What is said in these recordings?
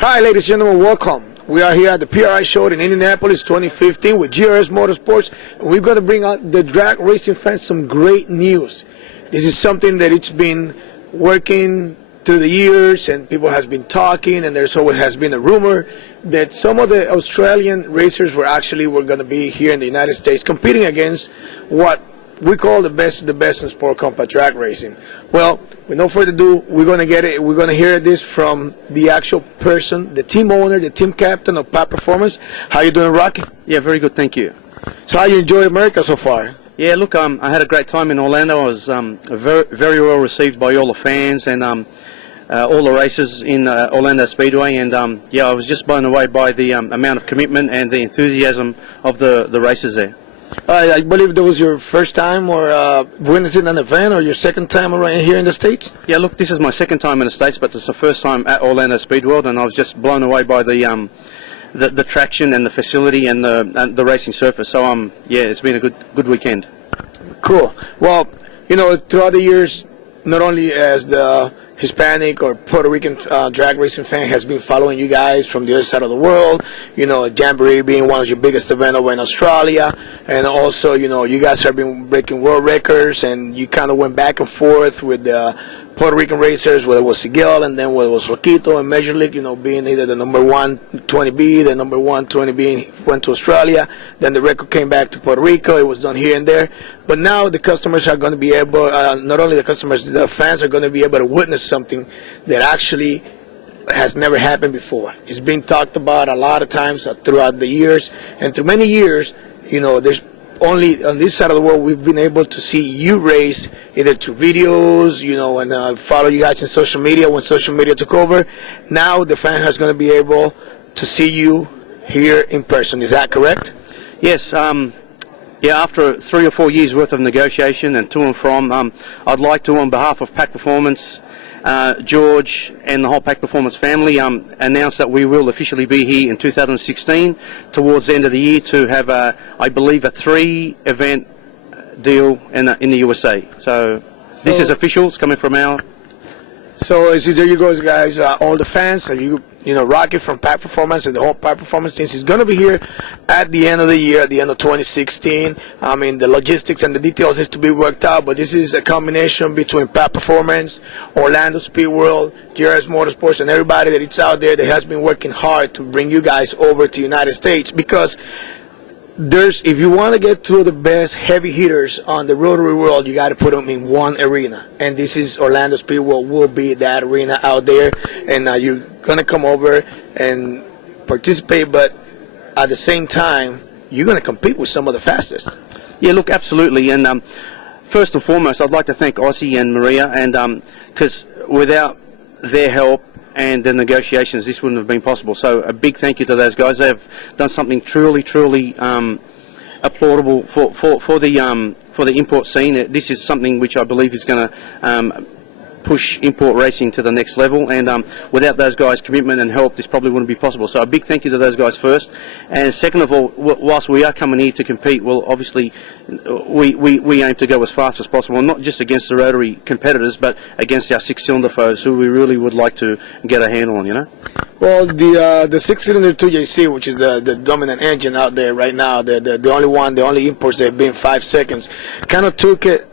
Hi, ladies and gentlemen, welcome. We are here at the PRI show in Indianapolis 2015 with GRS Motorsports, and we're going to bring out the drag racing fans some great news. This is something that it's been working through the years, and people has been talking, and there's always has been a rumor that some of the Australian racers were going to be here in the United States competing against what we call the best in sport compact drag racing. Well, with no further ado, we're going to get it. We're going to hear this from the actual person, the team owner, the team captain of Pat Performance. How you doing, Rocky? Yeah, very good, thank you. So how you enjoy America so far? Yeah, look, I had a great time in Orlando. I was very well received by all the fans and all the racers in Orlando Speedway, and yeah, I was just blown away by the amount of commitment and the enthusiasm of the racers there. I believe that was your first time or witnessing an event, or your second time around here in the States? Yeah, look, this is my second time in the States, but it's the first time at Orlando Speed World, and I was just blown away by the traction and the facility and the racing surface. So yeah, it's been a good weekend. Cool. Well, you know, throughout the years, not only as the Hispanic or Puerto Rican drag racing fan has been following you guys from the other side of the world, you know, Jamboree being one of your biggest events over in Australia, and also, you know, you guys have been breaking world records, and you kind of went back and forth with the Puerto Rican racers, whether it was Sigel and then whether it was Roquito and Major League, you know, being either the number 120B, the number 120B went to Australia, then the record came back to Puerto Rico, it was done here and there. But now the customers are going to be able, not only the customers, the fans are going to be able to witness something that actually has never happened before. It's been talked about a lot of times throughout the years, and through many years, you know, there's only on this side of the world we've been able to see you race either through videos, you know, and follow you guys in social media when social media took over. Now the fan is going to be able to see you here in person. Is that correct? Yes. Yeah, after 3 or 4 years worth of negotiation and to and from, I'd like to, on behalf of Pack Performance, George and the whole Pack Performance family, announce that we will officially be here in 2016 towards the end of the year to have, I believe, a 3-event deal in the USA. So this is official. It's coming from our... So there you go, guys. All the fans, you know, Rocky from Pack Performance and the whole Pack Performance team is going to be here at the end of the year, at the end of 2016. I mean, the logistics and the details is to be worked out, but this is a combination between Pack Performance, Orlando Speed World, GRS Motorsports, and everybody that is out there that has been working hard to bring you guys over to the United States, because if you want to get to the best heavy hitters on the rotary world, you got to put them in one arena, and this is Orlando Speed World will be that arena out there, and you're going to come over and participate, but at the same time, you're going to compete with some of the fastest. Yeah, look, absolutely, and first and foremost, I'd like to thank Ossie and Maria, and because without their help and the negotiations, this wouldn't have been possible. So a big thank you to those guys. They have done something truly applaudable for the import scene. This is something which I believe is going to push import racing to the next level, and without those guys' commitment and help, this probably wouldn't be possible. So a big thank you to those guys first, and second of all, whilst we are coming here to compete, well, obviously we aim to go as fast as possible, not just against the rotary competitors, but against our 6-cylinder foes, who we really would like to get a handle on, you know. Well, the 6-cylinder 2JC, which is the dominant engine out there right now, the only one, the only imports that have been 5 seconds, kind of took it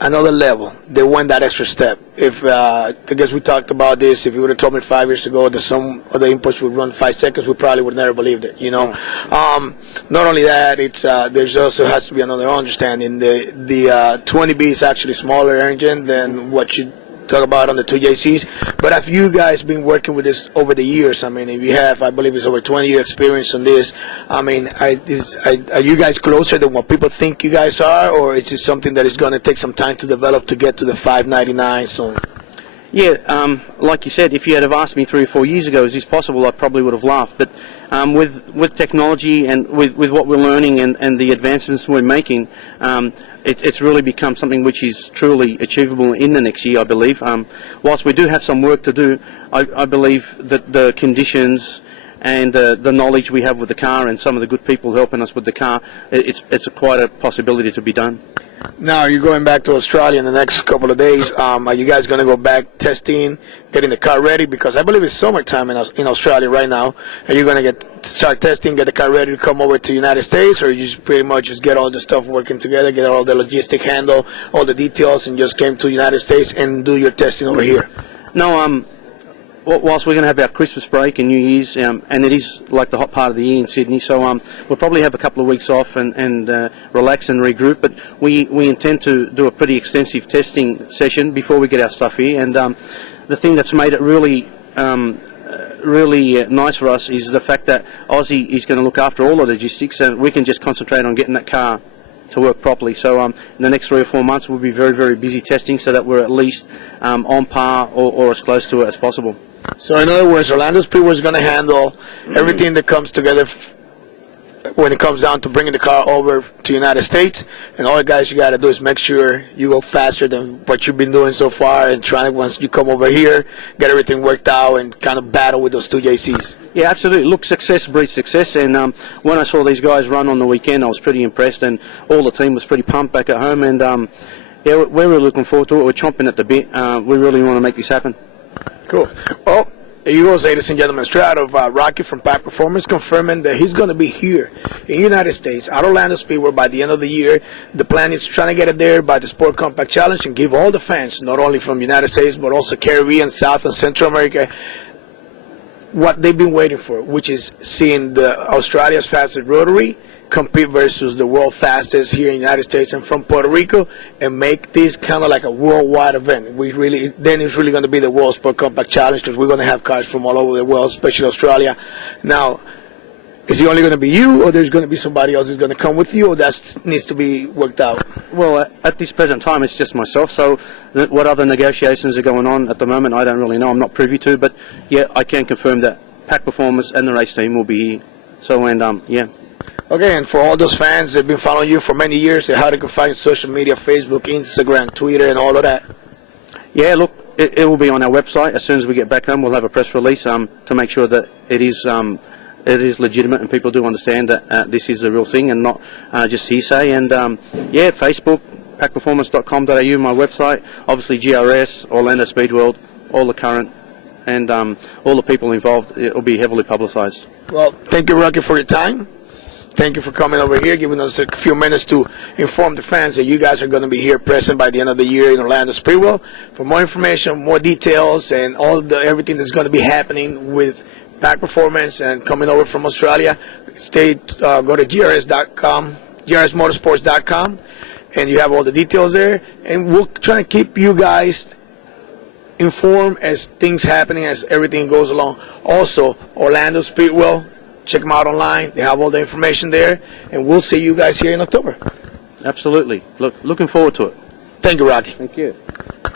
another level. They went that extra step. If I guess we talked about this, if you would have told me 5 years ago that some of the imports would run 5 seconds, we probably would have never believed it, you know. Not only that, it's there's also has to be another understanding. The 20B is actually smaller engine than what you talk about on the 2JCs, but have you guys been working with this over the years? I mean, if you have, I believe it's over 20-year experience on this. I mean, are you guys closer than what people think you guys are, or is it something that is going to take some time to develop to get to the 599 soon? Yeah, like you said, if you had have asked me 3 or 4 years ago, is this possible, I probably would have laughed. But with technology and with what we're learning and the advancements we're making, it's really become something which is truly achievable in the next year, I believe. Whilst we do have some work to do, I believe that the conditions and the knowledge we have with the car and some of the good people helping us with the car, it's quite a possibility to be done. Now you're going back to Australia in the next couple of days. Are you guys going to go back testing, getting the car ready? Because I believe it's summertime in Australia right now. Are you going to start testing, get the car ready to come over to the United States, or you just pretty much just get all the stuff working together, get all the logistic handle, all the details, and just came to the United States and do your testing over here? No, whilst we're going to have our Christmas break and New Year's, and it is like the hot part of the year in Sydney, so we'll probably have a couple of weeks off and relax and regroup. But we intend to do a pretty extensive testing session before we get our stuff here. And the thing that's made it really nice for us is the fact that Aussie is going to look after all the logistics, and we can just concentrate on getting that car to work properly. So in the next 3 or 4 months we'll be very, very busy testing so that we're at least on par or as close to it as possible. So in other words, Orlando Speedway is going to handle everything that comes together when it comes down to bringing the car over to the United States, and all the guys you got to do is make sure you go faster than what you've been doing so far, and trying once you come over here, get everything worked out and kind of battle with those two JCs. Yeah, absolutely. Look, success breeds success, and when I saw these guys run on the weekend, I was pretty impressed, and all the team was pretty pumped back at home, and yeah, we're really looking forward to it. We're chomping at the bit. We really want to make this happen. Cool. Well, there you go, ladies and gentlemen. Straight out of Rocky from Pack Performance, confirming that he's going to be here in the United States at Orlando Speedway by the end of the year. The plan is trying to get it there by the Sport Compact Challenge and give all the fans, not only from the United States, but also Caribbean, South and Central America, what they've been waiting for, which is seeing the Australia's fastest rotary compete versus the world fastest here in the United States and from Puerto Rico, and make this kind of like a worldwide event. Then it's really going to be the World Sport Compact Challenge, because we're going to have cars from all over the world, especially Australia. Now, is it only going to be you, or there's going to be somebody else who's going to come with you, or that needs to be worked out? Well, at this present time, it's just myself. So what other negotiations are going on at the moment, I don't really know. I'm not privy to, but yeah, I can confirm that Pack Performance and the race team will be here. So, and yeah. Okay, and for all those fans that have been following you for many years, how they can find social media, Facebook, Instagram, Twitter, and all of that? Yeah, look, it will be on our website. As soon as we get back home, we'll have a press release to make sure that it is legitimate and people do understand that this is the real thing and not just hearsay. And yeah, Facebook, packperformance.com.au, my website. Obviously GRS, Orlando Speed World, all the current, and all the people involved. It will be heavily publicised. Well, thank you, Rocky, for your time. Thank you for coming over here, giving us a few minutes to inform the fans that you guys are going to be here present by the end of the year in Orlando Speedway. For more information, more details, and everything that's going to be happening with Pack Performance and coming over from Australia, go to GRS.com, GRSMotorsports.com, and you have all the details there. And we'll try to keep you guys informed as things happening, as everything goes along. Also, Orlando Speedway. Check them out online. They have all the information there. And we'll see you guys here in October. Absolutely. Looking forward to it. Thank you, Rocky. Thank you.